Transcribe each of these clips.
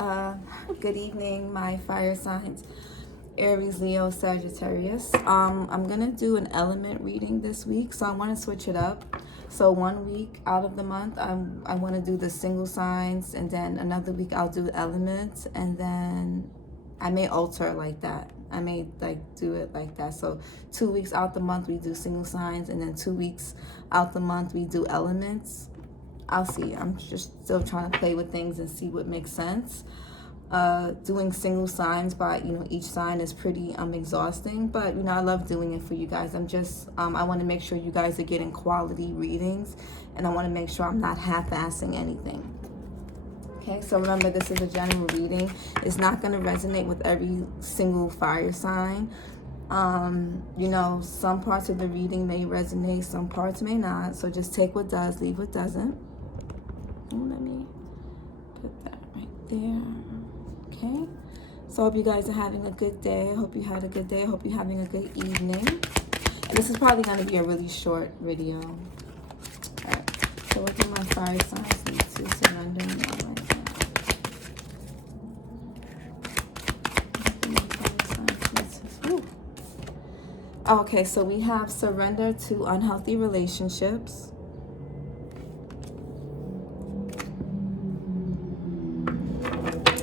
Uh, Good evening, my fire signs, Aries, Leo, Sagittarius. I'm gonna do an element reading this week, so I want to switch it up. So 1 week out of the month, I want to do the single signs, and then another week I'll do elements, and then I may alter like that. I may do it like that. So 2 weeks out the month we do single signs, and then 2 weeks out the month we do elements. I'll see. I'm just still trying to play with things and see what makes sense. Doing single signs by each sign is pretty exhausting, but I love doing it for you guys. I want to make sure you guys are getting quality readings, and I want to make sure I'm not half-assing anything. Okay, so remember, this is a general reading. It's not going to resonate with every single fire sign. Some parts of the reading may resonate, some parts may not. So just take what does, leave what doesn't. Let me put that right there. Okay. So I hope you guys are having a good day. I hope you had a good day. I hope you're having a good evening. And this is probably going to be a really short video. All right. So what do my fire signs need to surrender now right now? Okay, so we have surrender to unhealthy relationships.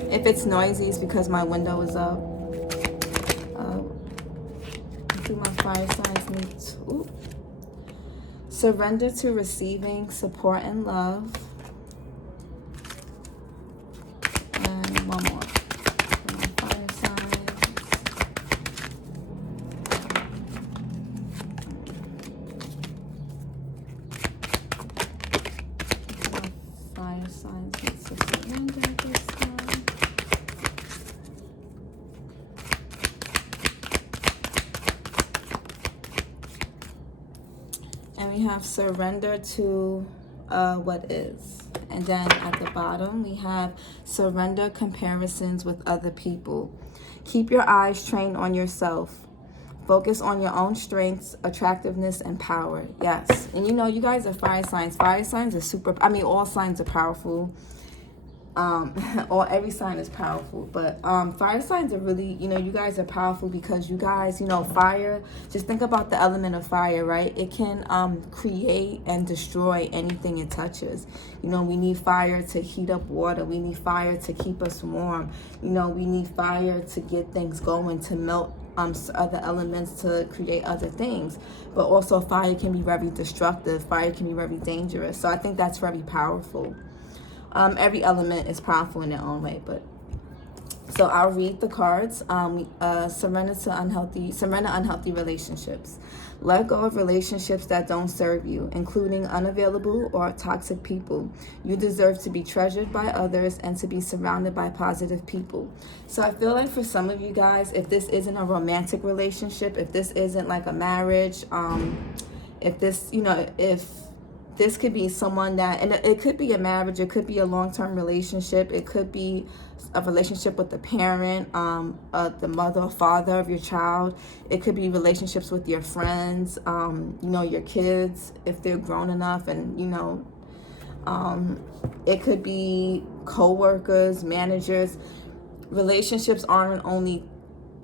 If it's noisy, it's because my window is up. Do my fire signs need to surrender to receiving support and love. And one more. For my fire signs. My fire signs need to surrender this time. And we have surrender to what is. And then at the bottom, we have surrender comparisons with other people. Keep your eyes trained on yourself. Focus on your own strengths, attractiveness, and power. Yes. And you guys are fire signs. Fire signs are all signs are powerful. Or every sign is powerful, but fire signs are really, you guys are powerful because you guys, fire, just think about the element of fire, right? It can create and destroy anything it touches. We need fire to heat up water. We need fire to keep us warm. We need fire to get things going, to melt other elements, to create other things. But also fire can be very destructive. Fire can be very dangerous. So I think that's very powerful. Every element is powerful in their own way, but so I'll read the cards. Surrender unhealthy relationships. Let go of relationships that don't serve you, including unavailable or toxic people. You deserve to be treasured by others and to be surrounded by positive people. So I feel like for some of you guys, if this isn't a romantic relationship, if this isn't like a marriage, if this could be someone that, and it could be a marriage, it could be a long-term relationship, it could be a relationship with the parent, the mother or father of your child. It could be relationships with your friends, your kids, if they're grown enough, and, it could be co-workers, managers. Relationships aren't only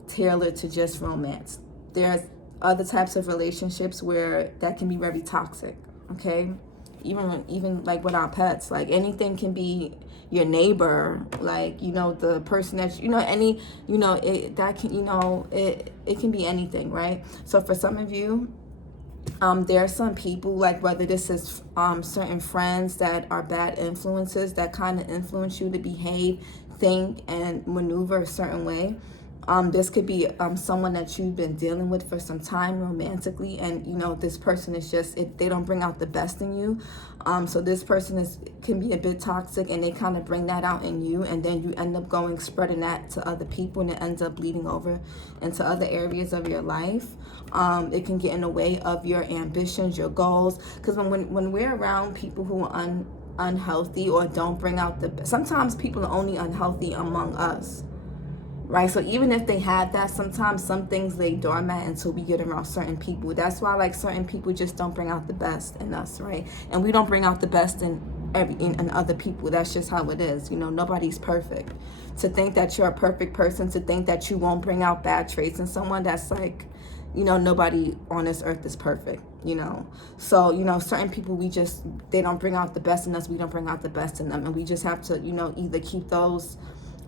tailored to just romance. There's other types of relationships where that can be very toxic. Okay, even like with our pets, like anything can be your neighbor, like the person that it can be anything, right? So for some of you, there are some people, like whether this is certain friends that are bad influences that kind of influence you to behave, think, and maneuver a certain way. This could be someone that you've been dealing with for some time romantically, and this person is just, they don't bring out the best in you. So this person can be a bit toxic, and they kind of bring that out in you, and then you end up spreading that to other people, and it ends up bleeding over into other areas of your life. It can get in the way of your ambitions, your goals, because when we're around people who are unhealthy or don't bring out the best, sometimes people are only unhealthy among us. Right, so even if they have that, sometimes some things lay dormant until we get around certain people. That's why certain people just don't bring out the best in us, right? And we don't bring out the best in and other people. That's just how it is. You know, nobody's perfect. To think that you're a perfect person, to think that you won't bring out bad traits in someone, that's like, you know, nobody on this earth is perfect, you know. So, you know, certain people, they don't bring out the best in us, we don't bring out the best in them. And we just have to, you know, either keep those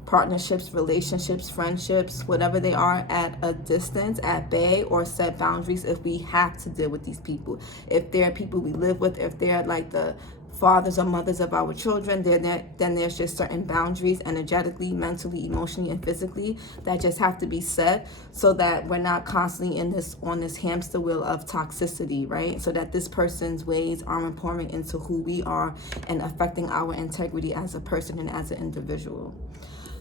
partnerships, relationships, friendships, whatever they are, at a distance, at bay, or set boundaries if we have to deal with these people. If they're people we live with, if they're like the fathers or mothers of our children, then there's just certain boundaries, energetically, mentally, emotionally, and physically, that just have to be set, so that we're not constantly on this hamster wheel of toxicity, right? So that this person's ways aren't pouring into who we are and affecting our integrity as a person and as an individual.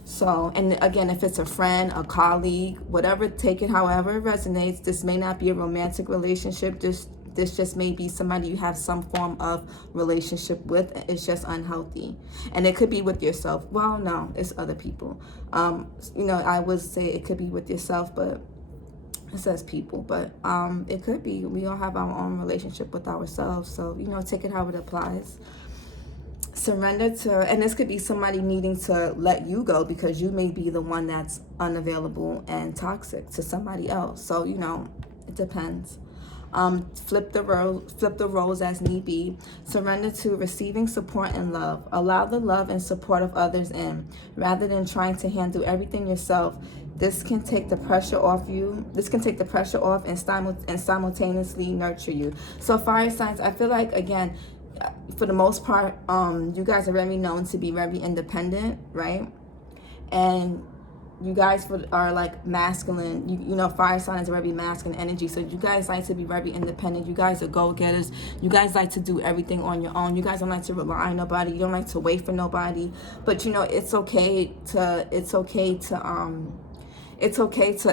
So, and again, if it's a friend, a colleague, whatever, take it however it resonates. This may not be a romantic relationship. This just may be somebody you have some form of relationship with. It's just unhealthy. And it could be with yourself. Well, no, it's other people. You know, I would say it could be with yourself, but it says people. But it could be. We all have our own relationship with ourselves. So, you know, take it how it applies. Surrender to, and this could be somebody needing to let you go because you may be the one that's unavailable and toxic to somebody else. So, you know, it depends. Flip the roles as need be. Surrender to receiving support and love. Allow the love and support of others in, rather than trying to handle everything yourself. This can take the pressure off you. This can take the pressure off and simultaneously nurture you. So fire signs, I feel like, again, for the most part, you guys are very known to be very independent, right? And you guys are like masculine. You know, fire signs are very masculine energy. So you guys like to be very independent. You guys are go-getters. You guys like to do everything on your own. You guys don't like to rely on nobody. You don't like to wait for nobody. But you know, it's okay to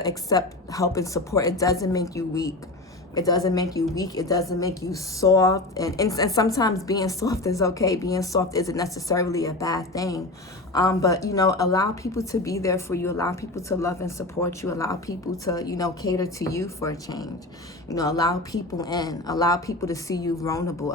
accept help and support. It doesn't make you weak. It doesn't make you weak. It doesn't make you soft. And sometimes being soft is okay. Being soft isn't necessarily a bad thing. But, you know, allow people to be there for you. Allow people to love and support you. Allow people to, you know, cater to you for a change. You know, allow people in. Allow people to see you vulnerable.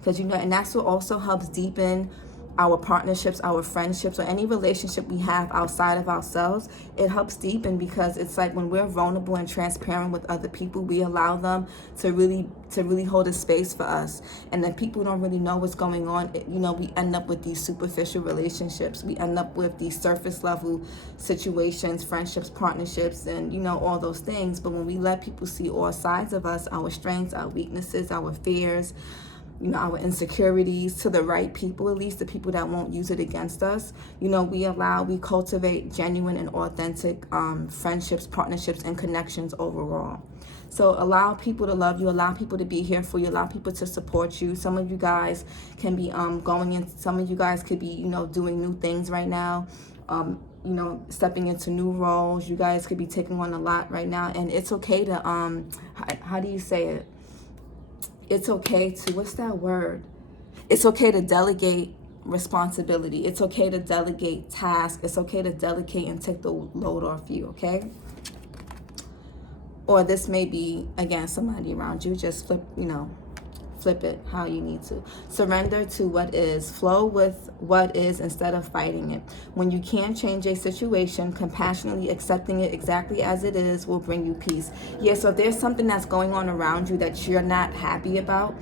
Because, you know, and that's what also helps deepen our partnerships, our friendships, or any relationship we have outside of ourselves. It helps deepen because it's like when we're vulnerable and transparent with other people, we allow them to really hold a space for us. And then people don't really know what's going on. You know, we end up with these superficial relationships. We end up with these surface level situations, friendships, partnerships, and, you know, all those things. But when we let people see all sides of us, our strengths, our weaknesses, our fears, you know, our insecurities, to the right people, at least the people that won't use it against us, you know, we cultivate genuine and authentic friendships, partnerships, and connections overall. So allow people to love you, allow people to be here for you, allow people to support you. Some of you guys can be some of you guys could be, you know, doing new things right now. You know, stepping into new roles. You guys could be taking on a lot right now, and it's okay to how do you say it? It's okay to, what's that word? It's okay to delegate responsibility. It's okay to delegate tasks. It's okay to delegate and take the load off you, okay? Or this may be, again, somebody around you. Just flip it how you need to. Surrender to what is. Flow with what is instead of fighting it. When you can't change a situation, compassionately accepting it exactly as it is will bring you peace. Yeah, so if there's something that's going on around you that you're not happy about,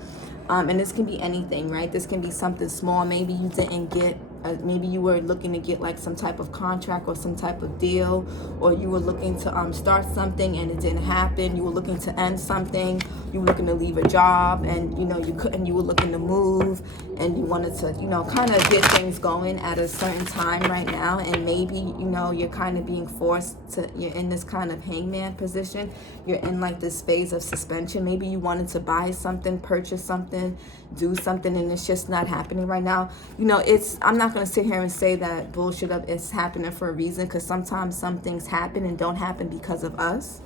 and this can be anything, right? This can be something small. Maybe you didn't get maybe you were looking to get like some type of contract or some type of deal, or you were looking to start something and it didn't happen. You were looking to end something. You were looking to leave a job and, you know, you couldn't. You were looking to move and you wanted to, you know, kind of get things going at a certain time right now. And maybe, you know, you're kind of being forced to, you're in this kind of hangman position. You're in like this phase of suspension. Maybe you wanted to buy something, purchase something, do something, and it's just not happening right now. You know, I'm not going to sit here and say that bullshit of it's happening for a reason, because sometimes some things happen and don't happen because of us.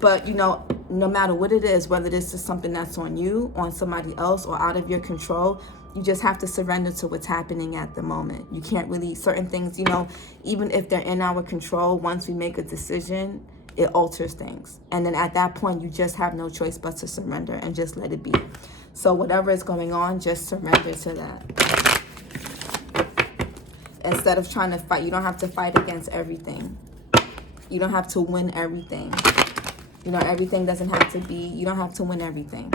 But, you know, no matter what it is, whether this is something that's on you, on somebody else, or out of your control, you just have to surrender to what's happening at the moment. You can't really, certain things, you know, even if they're in our control, once we make a decision, it alters things. And then at that point, you just have no choice but to surrender and just let it be. So whatever is going on, just surrender to that. instead of trying to fight. You don't have to fight against everything. You don't have to win everything. You know, everything doesn't have to be, you don't have to win everything.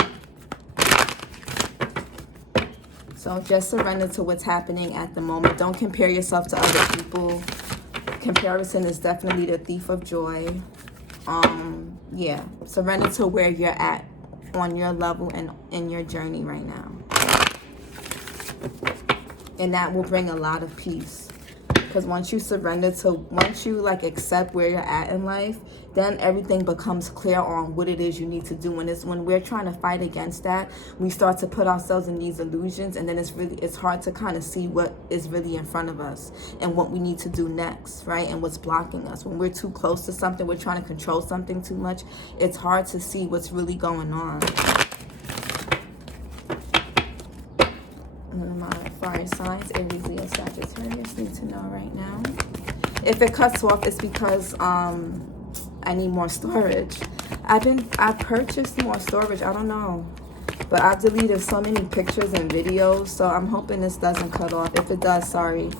So just surrender to what's happening at the moment. Don't compare yourself to other people. Comparison is definitely the thief of joy. Yeah, surrender to where you're at on your level and in your journey right now. And that will bring a lot of peace. Because once you surrender to, once you like accept where you're at in life, then everything becomes clear on what it is you need to do. And it's when we're trying to fight against that, we start to put ourselves in these illusions, and then it's hard to kind of see what is really in front of us and what we need to do next, right? And what's blocking us. When we're too close to something, we're trying to control something too much, it's hard to see what's really going on. One of my fire signs, Aries, Leo, Sagittarius, need to know right now. If it cuts off, it's because I need more storage. I've purchased more storage. I don't know, but I've deleted so many pictures and videos, so I'm hoping this doesn't cut off. If it does, sorry.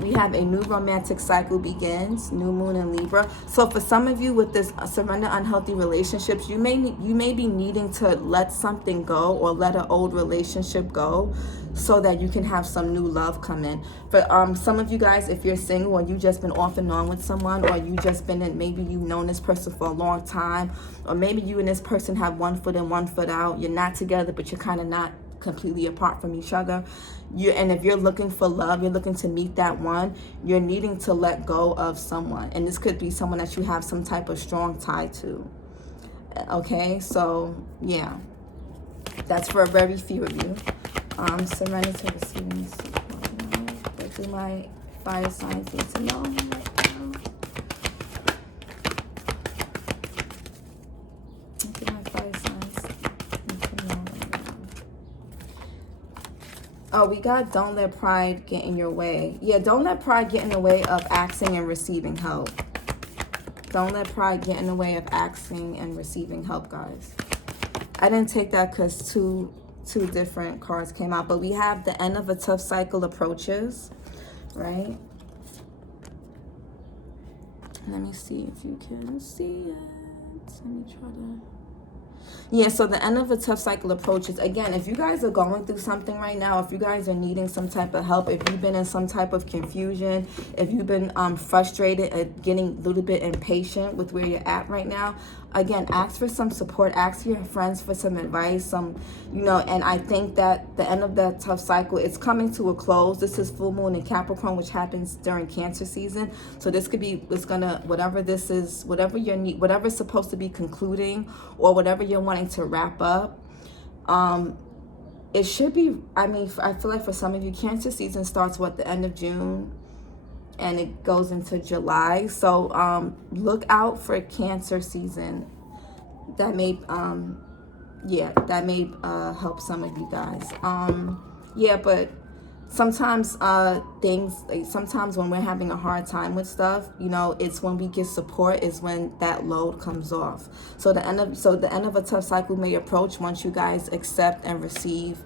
We have a new romantic cycle begins, new moon in Libra. So for some of you with this surrender unhealthy relationships, you may be needing to let something go or let an old relationship go so that you can have some new love come in. For some of you guys, if you're single or you just been off and on with someone, or you just been in, maybe you've known this person for a long time, or maybe you and this person have one foot in, one foot out. You're not together, but you're kind of not completely apart from each other. And if you're looking for love, you're looking to meet that one, you're needing to let go of someone. And this could be someone that you have some type of strong tie to. Okay, so yeah, that's for a very few of you. Surrender to receiving support. What do my fire signs need to know right now? What do my fire signs need to know right now? Oh, we got don't let pride get in your way. Yeah, don't let pride get in the way of asking and receiving help. Don't let pride get in the way of asking and receiving help, guys. I didn't take that because two different cards came out, but we have the end of a tough cycle approaches, right? Let me see if you can see it. Let me try to... Yeah, so the end of a tough cycle approaches. Again, if you guys are going through something right now, if you guys are needing some type of help, if you've been in some type of confusion, if you've been frustrated and getting a little bit impatient with where you're at right now, again, ask for some support, ask your friends for some advice, and I think that the end of that tough cycle, it's coming to a close. This is full moon in Capricorn, which happens during Cancer season. So this could be, whatever this is, whatever your need, whatever's supposed to be concluding, or whatever you're wanting to wrap up, it should be, I feel like for some of you, Cancer season starts at the end of June and it goes into July. So look out for Cancer season. That may help some of you guys. But sometimes sometimes when we're having a hard time with stuff, it's when we get support is when that load comes off. So the end of a tough cycle may approach once you guys accept and receive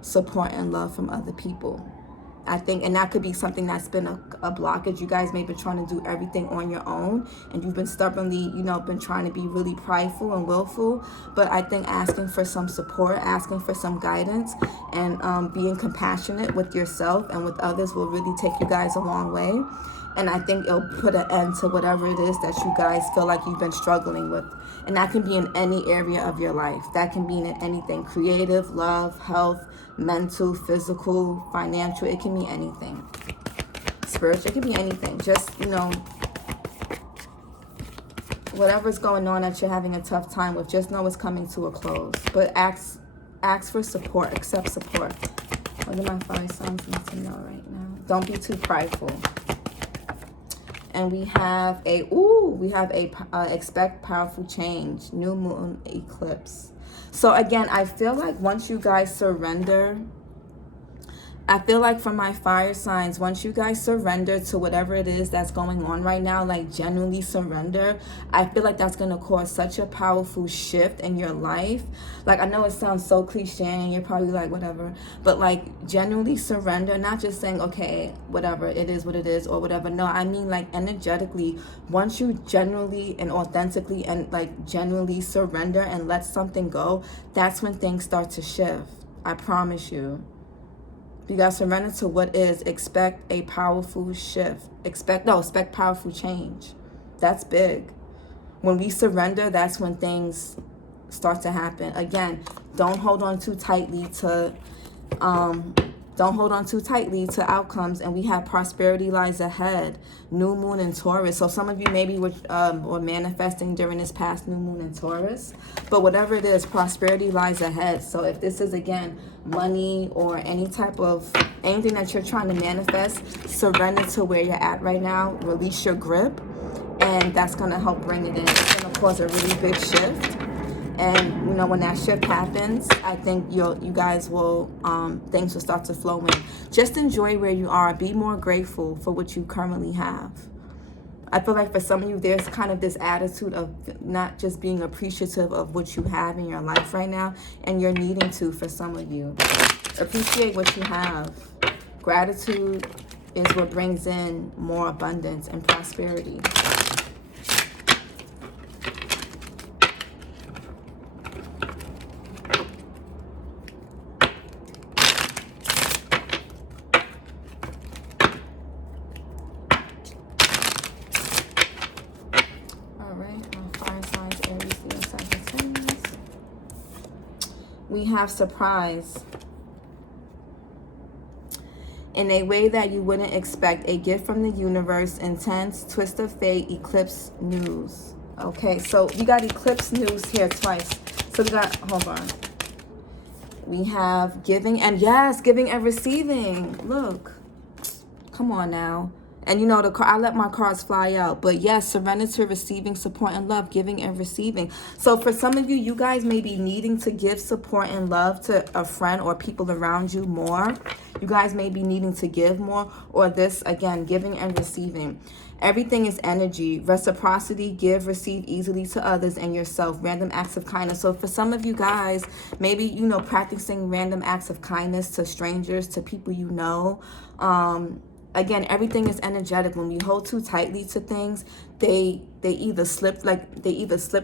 support and love from other people. I think, and that could be something that's been a blockage. You guys may be trying to do everything on your own, and you've been stubbornly, been trying to be really prideful and willful. But I think asking for some support, asking for some guidance, and being compassionate with yourself and with others will really take you guys a long way. And I think it'll put an end to whatever it is that you guys feel like you've been struggling with. And that can be in any area of your life. That can be in anything: creative, love, health, mental, physical, financial. It can be anything. Spiritual, it can be anything. Just, whatever's going on that you're having a tough time with, just know it's coming to a close. But ask for support, accept support. What do my fire signs need to know right now? Don't be too prideful. And we have expect powerful change, new moon eclipse. So again, I feel like once you guys surrender I feel like for my fire signs, once you guys surrender to whatever it is that's going on right now, like genuinely surrender, I feel like that's going to cause such a powerful shift in your life. Like, I know it sounds so cliche and you're probably like, whatever, but like genuinely surrender, not just saying, okay, whatever, it is what it is or whatever. No, I mean like energetically, once you genuinely and authentically and like genuinely surrender and let something go, that's when things start to shift. I promise you. You guys surrender to what is. Expect a powerful shift. Expect powerful change. That's big. When we surrender, that's when things start to happen. Again, don't hold on too tightly to outcomes. And we have prosperity lies ahead. New moon in Taurus. So some of you maybe were manifesting during this past new moon in Taurus. But whatever it is, prosperity lies ahead. So if this is, again, money or anything that you're trying to manifest, surrender to where you're at right now. Release your grip. And that's going to help bring it in. It's going to cause a really big shift. And, you know, when that shift happens, I think you guys will, things will start to flow in. Just enjoy where you are. Be more grateful for what you currently have. I feel like for some of you, there's kind of this attitude of not just being appreciative of what you have in your life right now. And you're needing to, for some of you. Appreciate what you have. Gratitude is what brings in more abundance and prosperity. We have surprise. In a way that you wouldn't expect, a gift from the universe, intense, twist of fate, eclipse news. Okay, so we got eclipse news here twice. So we got, hold on. We have giving and, yes, giving and receiving. Look, come on now. And you know, I let my cards fly out. But yes, surrender to receiving support and love, giving and receiving. So for some of you, you guys may be needing to give support and love to a friend or people around you more. You guys may be needing to give more. Or this, again, giving and receiving. Everything is energy. Reciprocity, give, receive easily to others and yourself. Random acts of kindness. So for some of you guys, maybe, you know, practicing random acts of kindness to strangers, to people you know. Again, everything is energetic. When we hold too tightly to things, they either slip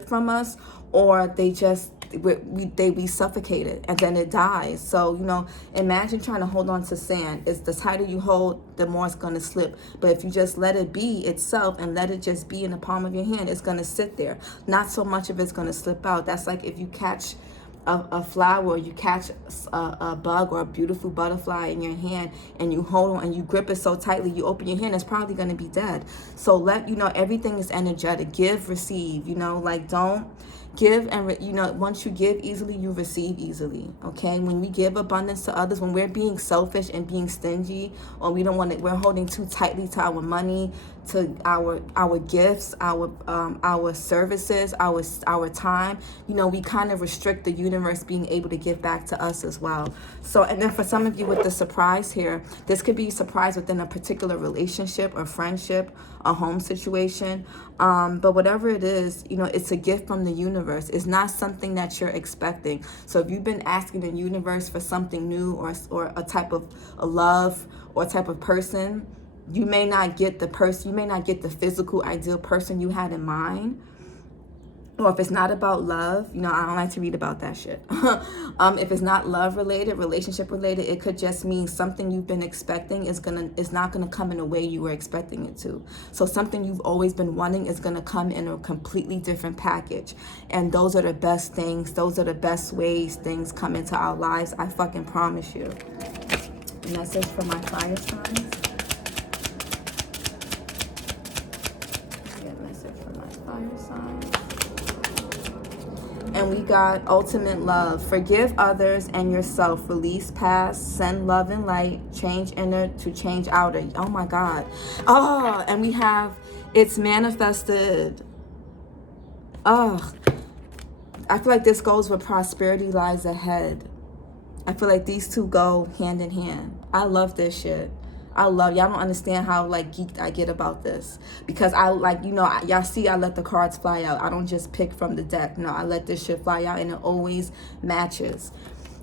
from us, or we suffocate it and then it dies. So, you know, imagine trying to hold on to sand. It's the tighter you hold, the more it's going to slip. But if you just let it be itself and let it just be in the palm of your hand, it's going to sit there. Not so much of it's going to slip out. That's like if you catch a flower, you catch a bug or a beautiful butterfly in your hand and you hold on and you grip it so tightly, you open your hand, it's probably going to be dead. So everything is energetic. Give, receive, like don't give and once you give easily, you receive easily. Okay, when we give abundance to others, when we're being selfish and being stingy, or we're holding too tightly to our money, to our gifts, our services, our time, we kind of restrict the universe being able to give back to us as well. So, and then for some of you with the surprise here, this could be surprise within a particular relationship or friendship, a home situation, but whatever it is, it's a gift from the universe. It's not something that you're expecting. So if you've been asking the universe for something new or a type of a love or a type of person, you may not get the person, you may not get the physical ideal person you had in mind. Or if it's not about love, I don't like to read about that shit. If it's not love related, relationship related, it could just mean something you've been expecting is not gonna come in a way you were expecting it to. So something you've always been wanting is gonna come in a completely different package. And those are the best things. Those are the best ways things come into our lives. I fucking promise you. Message for my fire signs. Message for my fire signs. And we got ultimate love. Forgive others and yourself. Release past. Send love and light. Change inner to change outer. Oh my God. Oh, and we have it's manifested. Oh, I feel like this goes with prosperity lies ahead. I feel like these two go hand in hand. I love this shit. Y'all don't understand how like geeked I get about this, because I like, you know, y'all see I let the cards fly out. I don't just pick from the deck. No, I let this shit fly out, and it always matches.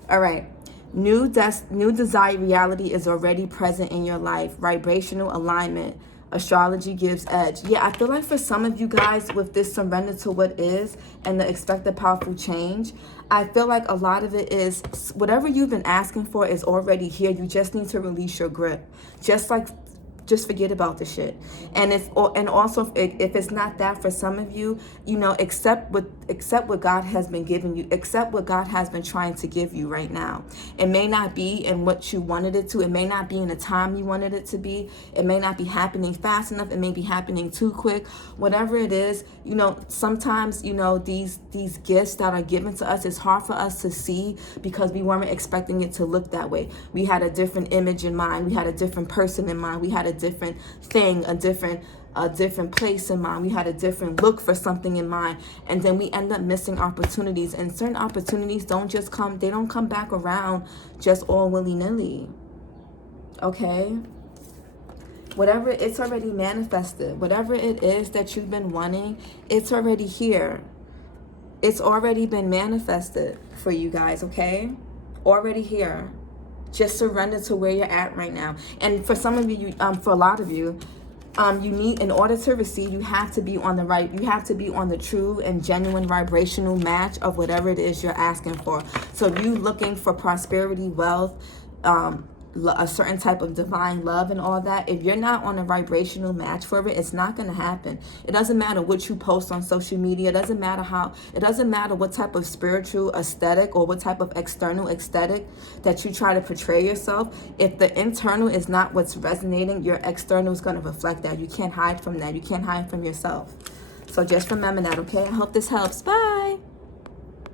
All right. New desired reality is already present in your life. Vibrational alignment. Astrology gives edge. Yeah, I feel like for some of you guys, with this surrender to what is and the expected powerful change, I feel like a lot of it is whatever you've been asking for is already here. You just need to release your grip. Just forget about the shit. And also if it's not that for some of you, you know, accept what God has been giving you. Accept what God has been trying to give you right now. It may not be in what you wanted it to. It may not be in the time you wanted it to be. It may not be happening fast enough. It may be happening too quick. Whatever it is, you know, sometimes, you know, these gifts that are given to us, it's hard for us to see because we weren't expecting it to look that way. We had a different image in mind. We had a different person in mind. We had a different thing, a different place in mind. We had a different look for something in mind, and then we end up missing opportunities. And certain opportunities don't come back around just all willy-nilly. Okay, whatever, it's already manifested. Whatever it is that you've been wanting, it's already here. It's already been manifested for you guys. Okay, already here. Just surrender to where you're at right now. And for some of you, for a lot of you, you need, in order to receive, you have to be on the true and genuine vibrational match of whatever it is you're asking for. So if you're looking for prosperity, wealth, a certain type of divine love and all that, if you're not on a vibrational match for it, it's not going to happen. It doesn't matter what you post on social media. It doesn't matter what type of spiritual aesthetic or what type of external aesthetic that you try to portray yourself. If the internal is not what's resonating, your external is going to reflect that. You can't hide from that. You can't hide from yourself. So just remember that, okay? I hope this helps. Bye.